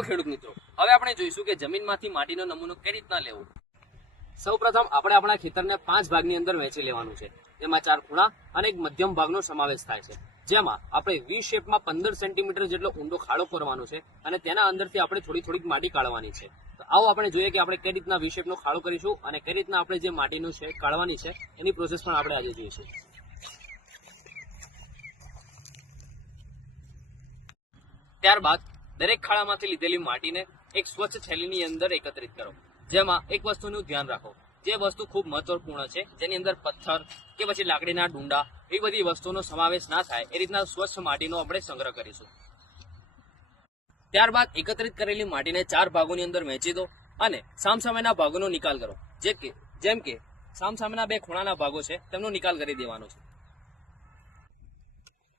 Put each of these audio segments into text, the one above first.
તો ખેડૂત મિત્રો, હવે આપણે જોઈશું કે જમીનમાંથી માટીનો નમૂનો કઈ રીતના લેવો. સૌપ્રથમ આપણે આપણા ખેતરને 5 ભાગની અંદર વહેંચી લેવાનું છે. તેમાં 4 ખૂણા અને એક મધ્યમ ભાગનો સમાવેશ થાય છે, જેમાં આપણે વી શેપમાં 15 સેન્ટીમીટર જેટલો ઊંડો ખાડો કરવાનો છે અને તેના અંદરથી આપણે થોડીક માટી કાઢવાની છે. તો આવો આપણે જોઈએ કે આપણે કઈ રીતના વી શેપનો ખાડો કરીશું અને કઈ રીતના આપણે જે માટીનું છે કાઢવાની છે એની પ્રોસેસ પણ આપણે આજે જોઈશું. ત્યારબાદ દરેક ખાડામાંથી લીધેલી માટીને એક સ્વચ્છ થેલીની અંદર એકત્રિત કરો, જેમાં એક વસ્તુનું ધ્યાન રાખો. જે વસ્તુ ખૂબ મહત્વપૂર્ણ છે, જેની અંદર પથ્થર કે પછી લાકડીના ડુંડા એ બધી વસ્તુનો સમાવેશ ના થાય એ રીતના સ્વચ્છ માટીનો આપણે સંગ્રહ કરીશું. ત્યારબાદ એકત્રિત કરેલી માટીને 4 ભાગોની અંદર વહેંચી દો અને સામસામેના ભાગોનો નિકાલ કરો. જેમ કે સામસામેના 2 ખૂણાના ભાગો છે તેમનો નિકાલ કરી દેવાનો છે.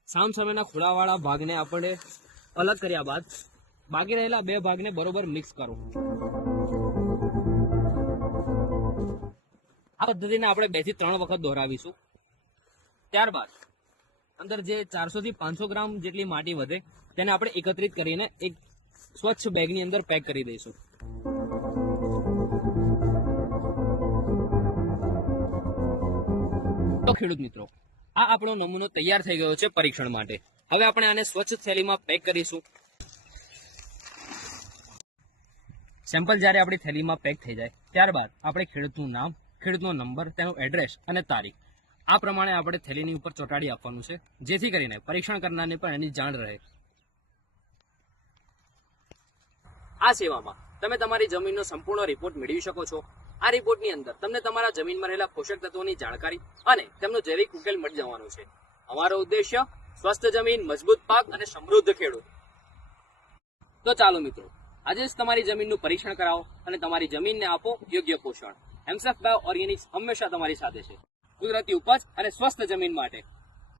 સામસામેના ખૂણાવાળા ભાગને આપણે અલગ કર્યા બાદ બાકી રહેલા 2 ભાગને બરોબર મિક્સ કરો. આ પદ્ધતિને આપણે 2 થી 3 વખત દોહરાવીશું. ત્યારબાદ અંદર જે 400 થી 500 ગ્રામ જેટલી માટી વધે તેને આપણે એકત્રિત કરીને એક સ્વચ્છ બેગની અંદર પેક કરી દઈશું. તો ખેડૂત મિત્રો, આ આપણો નમૂનો તૈયાર થઈ ગયો છે પરીક્ષણ માટે. હવે આપણે આને સ્વચ્છ થેલીમાં પેક કરીશું. સેમ્પલ જ્યારે આપણી થેલીમાં પેક થઈ જાય ત્યારબાદ આપણે ખેડૂતનું નામ, ખેડૂતનો નંબર, તેનું એડ્રેસ અને તારીખ આ પ્રમાણે આપણે થેલીની ઉપર ચોંટાડી આપવાનું છે, જેથી કરીને પરીક્ષણ કરનારને પણ એની જાણ રહે. આ સેવામાં તમે તમારી જમીનનો સંપૂર્ણ રિપોર્ટ મેળવી શકો છો. આ રિપોર્ટની અંદર તમને તમારા જમીનમાં રહેલા પોષક તત્વોની જાણકારી અને તેમનો જૈવિક ઉકેલ મળી જવાનો છે. અમારો ઉદ્દેશ્ય સ્વસ્થ જમીન, મજબૂત પાક અને સમૃદ્ધ ખેડૂત. તો ચાલો મિત્રો, આજે જ તમારી જમીનનું પરીક્ષણ કરાવો અને તમારી જમીનને આપો યોગ્ય પોષણ. એમસેફ બાયો ઓર્ગેનિક્સ હંમેશા તમારી સાથે છે, કુદરતી ઉપજ અને સ્વસ્થ જમીન માટે.